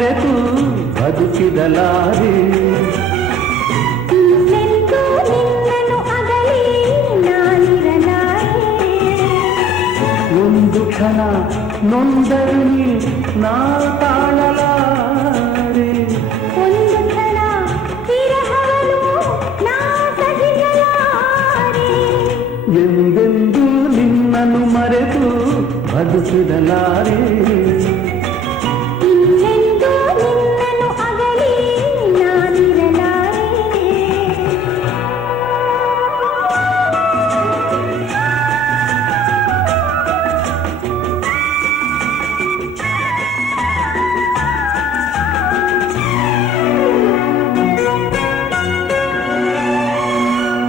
ಮರೆತು ಬದುಕಿದಲಾರೆ. ಒಂದು ಕ್ಷಣ ನೊಂದಣಿ ನಾ ತಾಳಲಾರೆ. ಒಂದು ಕ್ಷಣ ವಿರಹವನ್ನು ನಾ ಸಹಿಸಲಾರೆ. ಎಂದೆಂದು ನಿನ್ನನ್ನು ಮರೆತು ಬದುಕಿದಲಾರೆ. ಇನ್ನೆಂದೂ ನಿನ್ನನ್ನು ಅಗಲಿ ನಾನಿರಲಾರೆ.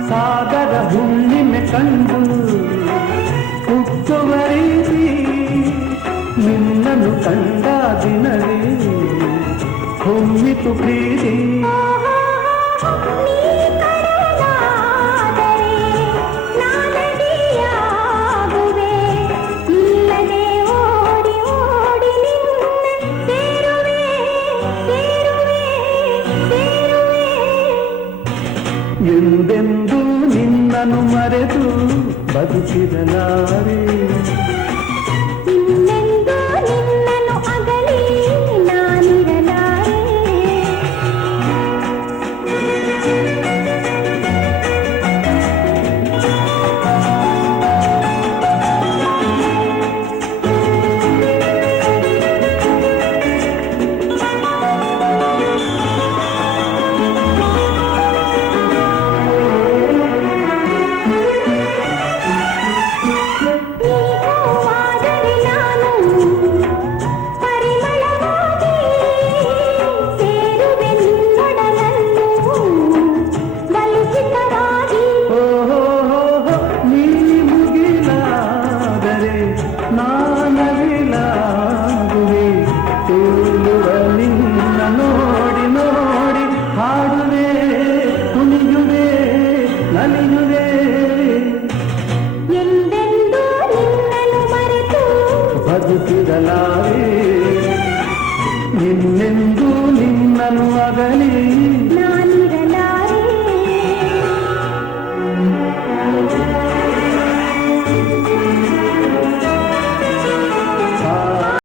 ಸಾಗರ ಹುಣ್ಣಿಮೆ ಕಂಡು ಹುಟ್ಟುವ ರೀತಿ ನಿನ್ನನ್ನು ಕಂಡ ದಿನವೇ ಹೊಮ್ಮಿತು ಪ್ರೀತಿ. ನೀ ಕಡಲಾದರೆ ನಾನದಿಯಾಗುವೆ. ನಿಲ್ಲದೆ ಓಡಿ ಓಡಿ ನಿನ್ನ ಸೇರುವೆ ಸೇರುವೆ ಸೇರುವೆ. ಎಂದೆಂದು ನಿನ್ನನ್ನು ಮರೆತು ಬದುಕಿದಲಾರೆ.